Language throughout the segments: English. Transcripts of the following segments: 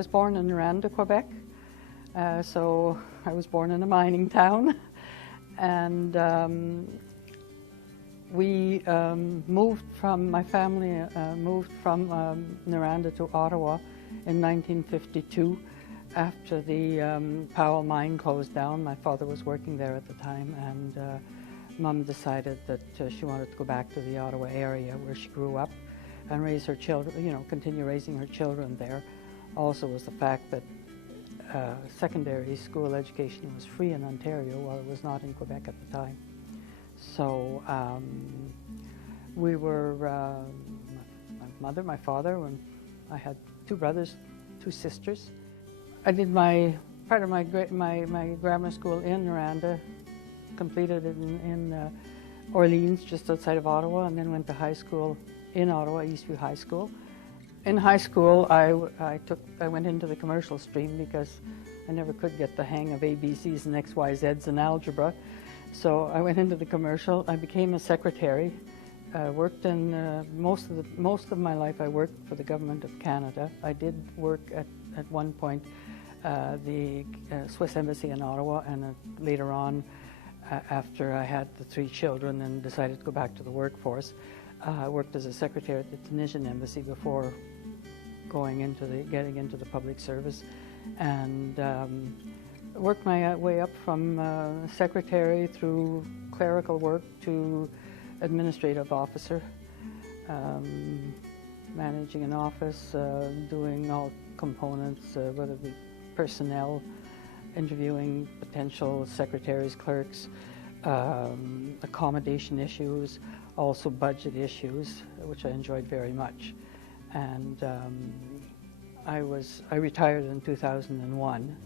was born in Noranda, Quebec, so I was born in a mining town, and my family moved from Noranda to Ottawa in 1952 after the Powell mine closed down. My father was working there at the time, and Mom decided that she wanted to go back to the Ottawa area where she grew up and raise her children, continue raising her children there. Also was the fact that secondary school education was free in Ontario while it was not in Quebec at the time. So we were, my mother, my father, and I had two brothers, two sisters. I did part of my grammar school in Noranda, completed it in Orleans, just outside of Ottawa, and then went to high school in Ottawa, Eastview High School. In high school, I went into the commercial stream because I never could get the hang of ABCs and XYZs and algebra. So I went into the commercial. I became a secretary. Worked in most of my life. I worked for the government of Canada. I did work at one point the Swiss Embassy in Ottawa, and later on, after I had the three children and decided to go back to the workforce, I worked as a secretary at the Tunisian Embassy before getting into the public service, and worked my way up from secretary through clerical work to administrative officer, managing an office, doing all components, whether it be personnel, interviewing potential secretaries, clerks, accommodation issues, also budget issues, which I enjoyed very much. And I retired in 2001,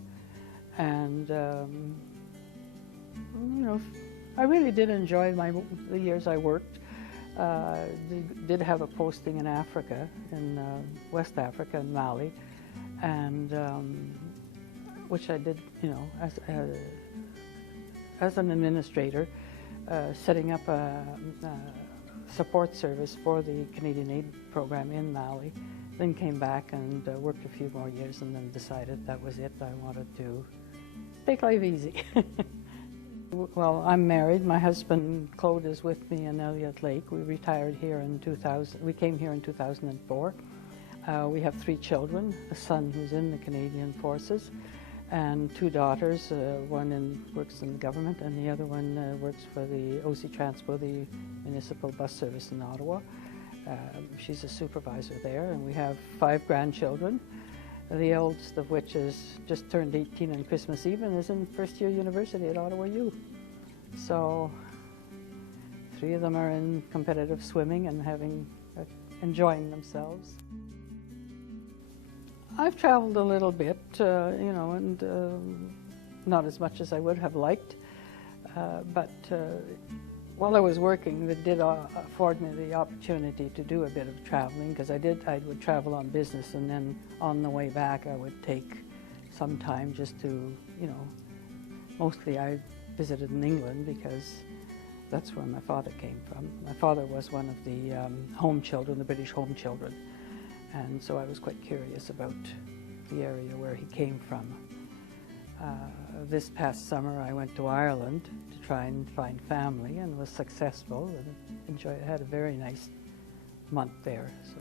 and I really did enjoy the years I worked. Did have a posting in Africa, in West Africa, in Mali, and which I did, as an administrator, setting up a support service for the Canadian Aid program in Mali. Then came back and worked a few more years, and then decided that was it. I wanted to take life easy. Well, I'm married. My husband Claude is with me in Elliott Lake. We retired here in 2000. We came here in 2004. We have three children: a son who's in the Canadian Forces, and two daughters. One works in the government, and the other one works for the OC Transpo, the municipal bus service in Ottawa. She's a supervisor there, and we have 5 grandchildren, the oldest of which is just turned 18 on Christmas Eve and is in first-year university at Ottawa U. So 3 of them are in competitive swimming and enjoying themselves. I've traveled a little bit, and not as much as I would have liked, but while I was working, that did afford me the opportunity to do a bit of traveling, because I would travel on business, and then on the way back I would take some time just to, mostly I visited in England because that's where my father came from. My father was one of the home children, the British home children, and so I was quite curious about the area where he came from. This past summer I went to Ireland to try and find family, and was successful, and had a very nice month there. So